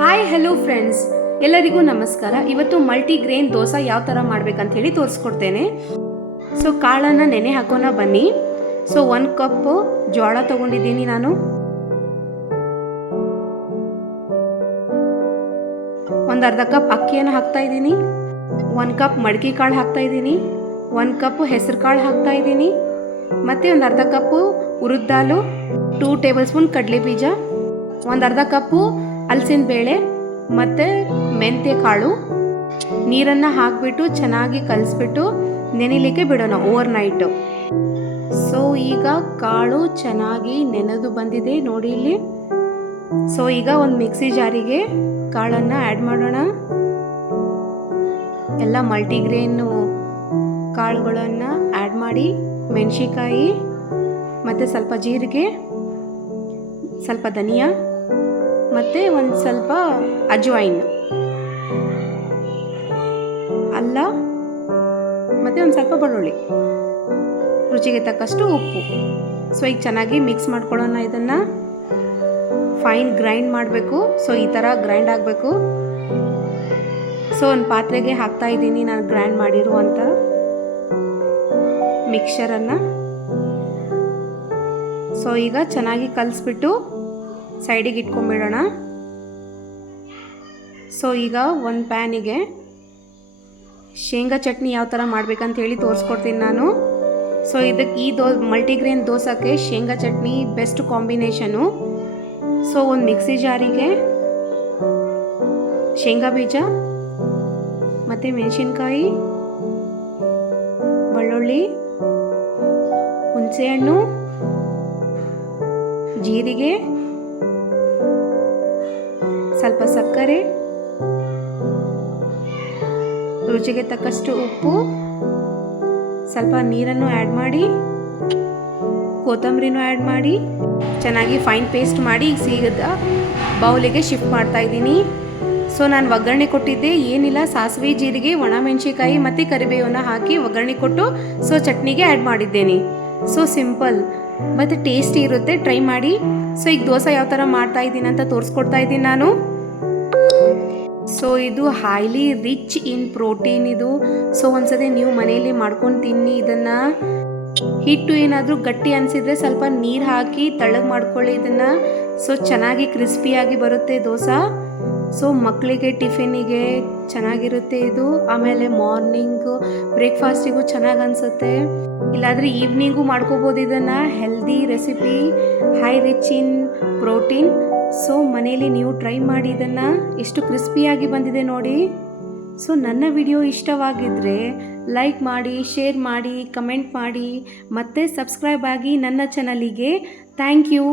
Hi hello friends, ಎಲ್ಲರಿಗೂ ನಮಸ್ಕಾರ. ಇವತ್ತು ಮಲ್ಟಿಗ್ರೇನ್ ದೋಸೆ ಯಾವ ಥರ ಮಾಡ್ಬೇಕಂತ ಹೇಳಿ ತೋರಿಸ್ಕೊಡ್ತೇನೆ. ಸೊ ಕಾಳನ್ನು ನೆನೆ ಹಾಕೋಣ ಬನ್ನಿ. ಸೊ 1 ಕಪ್ಪು ಜೋಳ ತೊಗೊಂಡಿದ್ದೀನಿ ನಾನು. ಒಂದು ಅರ್ಧ ಕಪ್ ಅಕ್ಕಿಯನ್ನು ಹಾಕ್ತಾ ಇದ್ದೀನಿ. 1 ಕಪ್ ಮಡಕೆ ಕಾಳು ಹಾಕ್ತಾ ಇದ್ದೀನಿ. 1 ಕಪ್ ಹೆಸರು ಕಾಳು ಹಾಕ್ತಾ ಇದ್ದೀನಿ. ಮತ್ತು ಒಂದು ಅರ್ಧ ಕಪ್ಪು ಉರಿದ ದಾಲು, 2 ಟೇಬಲ್ ಸ್ಪೂನ್ ಕಡಲೆ ಬೀಜ, ಒಂದು ಅರ್ಧ ಕಪ್ಪು ಹಲಸಿನ ಬೇಳೆ ಮತ್ತು ಮೆಂತ್ಯ ಕಾಳು. ನೀರನ್ನು ಹಾಕಿಬಿಟ್ಟು ಚೆನ್ನಾಗಿ ಕಲಿಸ್ಬಿಟ್ಟು ನೆನೆಲಿಕ್ಕೆ ಬಿಡೋಣ ಓವರ್ ನೈಟು. ಸೊ ಈಗ ಕಾಳು ಚೆನ್ನಾಗಿ ನೆನೆದು ಬಂದಿದೆ ನೋಡಿ ಇಲ್ಲಿ. ಸೊ ಈಗ ಒಂದು ಮಿಕ್ಸಿ ಜಾರಿಗೆ ಕಾಳನ್ನು ಆ್ಯಡ್ ಮಾಡೋಣ. ಎಲ್ಲ ಮಲ್ಟಿಗ್ರೇನು ಕಾಳುಗಳನ್ನು ಆ್ಯಡ್ ಮಾಡಿ, ಮೆಣಸಿಕಾಯಿ ಮತ್ತು ಸ್ವಲ್ಪ ಜೀರಿಗೆ, ಸ್ವಲ್ಪ ಧನಿಯಾ ಮತ್ತು ಒಂದು ಸ್ವಲ್ಪ ಅಜ್ವೈನ್, ಅಲ್ಲ ಮತ್ತು ಒಂದು ಸ್ವಲ್ಪ ಬೆಳ್ಳುಳ್ಳಿ, ರುಚಿಗೆ ತಕ್ಕಷ್ಟು ಉಪ್ಪು. ಸೊ ಈಗ ಚೆನ್ನಾಗಿ ಮಿಕ್ಸ್ ಮಾಡ್ಕೊಳ್ಳೋಣ. ಇದನ್ನು ಫೈನ್ ಗ್ರೈಂಡ್ ಮಾಡಬೇಕು. ಸೊ ಈ ಥರ ಗ್ರೈಂಡ್ ಆಗಬೇಕು. ಸೊ ಒಂದು ಪಾತ್ರೆಗೆ ಹಾಕ್ತಾ ಇದ್ದೀನಿ ನಾನು ಗ್ರೈಂಡ್ ಮಾಡಿರುವಂಥ ಮಿಕ್ಸರನ್ನು. ಸೊ ಈಗ ಚೆನ್ನಾಗಿ ಕಲಿಸ್ಬಿಟ್ಟು ಸೈಡಿಗೆ ಇಟ್ಕೊಂಡ್ಬಿಡೋಣ. ಸೊ ಈಗ ಒಂದು ಪ್ಯಾನಿಗೆ ಶೇಂಗಾ ಚಟ್ನಿ ಯಾವ ಥರ ಮಾಡ್ಬೇಕಂತ ಹೇಳಿ ತೋರಿಸ್ಕೊಡ್ತೀನಿ ನಾನು. ಸೊ ಇದಕ್ಕೆ ಈ ಮಲ್ಟಿಗ್ರೇನ್ ದೋಸೆಗೆ ಶೇಂಗಾ ಚಟ್ನಿ ಬೆಸ್ಟ್ ಕಾಂಬಿನೇಷನು. ಸೊ ಒಂದು ಮಿಕ್ಸಿ ಜಾರಿಗೆ ಶೇಂಗಾ ಬೀಜ ಮತ್ತು ಮೆಣಸಿನ್ಕಾಯಿ, ಬೆಳ್ಳುಳ್ಳಿ, ಹುಣಸೆಹಣ್ಣು, ಜೀರಿಗೆ, ಸ್ವಲ್ಪ ಸಕ್ಕರೆ, ರುಚಿಗೆ ತಕ್ಕಷ್ಟು ಉಪ್ಪು, ಸ್ವಲ್ಪ ನೀರನ್ನು ಆ್ಯಡ್ ಮಾಡಿ, ಕೊತ್ತಂಬರಿನೂ ಆ್ಯಡ್ ಮಾಡಿ ಚೆನ್ನಾಗಿ ಫೈನ್ ಪೇಸ್ಟ್ ಮಾಡಿ ಈಗ ಸೀಗದ ಬೌಲಿಗೆ ಶಿಫ್ಟ್ ಮಾಡ್ತಾ ಇದ್ದೀನಿ. ಸೊ ನಾನು ಒಗ್ಗರಣೆ ಕೊಟ್ಟಿದ್ದೆ ಏನಿಲ್ಲ, ಸಾಸಿವೆ, ಜೀರಿಗೆ, ಒಣಮೆಣಸಿಕಾಯಿ ಮತ್ತು ಕರಿಬೇವನ್ನು ಹಾಕಿ ಒಗ್ಗರಣೆ ಕೊಟ್ಟು ಸೊ ಚಟ್ನಿಗೆ ಆ್ಯಡ್ ಮಾಡಿದ್ದೇನೆ. ಸೊ ಸಿಂಪಲ್ ಮತ್ತು ಟೇಸ್ಟಿ ಇರುತ್ತೆ, ಟ್ರೈ ಮಾಡಿ. ಸೊ ಈಗ ದೋಸೆ ಯಾವ ಥರ ಮಾಡ್ತಾ ಇದ್ದೀನಿ ಅಂತ ತೋರಿಸ್ಕೊಡ್ತಾ ಇದ್ದೀನಿ ನಾನು. ಸೊ ಇದು ಹೈಲಿ ರಿಚ್ ಇನ್ ಪ್ರೋಟೀನ್ ಇದು. ಸೊ ಒಂದ್ಸತಿ ನೀವು ಮನೆಯಲ್ಲಿ ಮಾಡ್ಕೊಂಡು ತಿನ್ನಿ ಇದನ್ನು. ಹಿಟ್ಟು ಏನಾದರೂ ಗಟ್ಟಿ ಅನಿಸಿದರೆ ಸ್ವಲ್ಪ ನೀರು ಹಾಕಿ ತಳ್ಳಗೆ ಮಾಡ್ಕೊಳ್ಳಿ ಇದನ್ನು. ಸೊ ಚೆನ್ನಾಗಿ ಕ್ರಿಸ್ಪಿಯಾಗಿ ಬರುತ್ತೆ ದೋಸೆ. ಸೊ ಮಕ್ಕಳಿಗೆ ಟಿಫಿನಿಗೆ ಚೆನ್ನಾಗಿರುತ್ತೆ ಇದು. ಆಮೇಲೆ ಮಾರ್ನಿಂಗು ಬ್ರೇಕ್ಫಾಸ್ಟಿಗೂ ಚೆನ್ನಾಗಿ ಅನಿಸುತ್ತೆ. ಇಲ್ಲಾಂದರೆ ಈವ್ನಿಂಗು ಮಾಡ್ಕೋಬೋದು ಇದನ್ನು. Healthy recipe, high rich in protein. So ಮನೇಲಿ ನೀವು ಟ್ರೈ ಮಾಡಿ ಇದನ್ನು. ಎಷ್ಟು ಕ್ರಿಸ್ಪಿಯಾಗಿ ಬಂದಿದೆ ನೋಡಿ. ಸೊ ನನ್ನ ವಿಡಿಯೋ ಇಷ್ಟವಾಗಿದ್ದರೆ ಲೈಕ್ ಮಾಡಿ, ಶೇರ್ ಮಾಡಿ, ಕಮೆಂಟ್ ಮಾಡಿ ಮತ್ತು ಸಬ್ಸ್ಕ್ರೈಬ್ ಆಗಿ ನನ್ನ ಚಾನಲಿಗೆ. Thank you.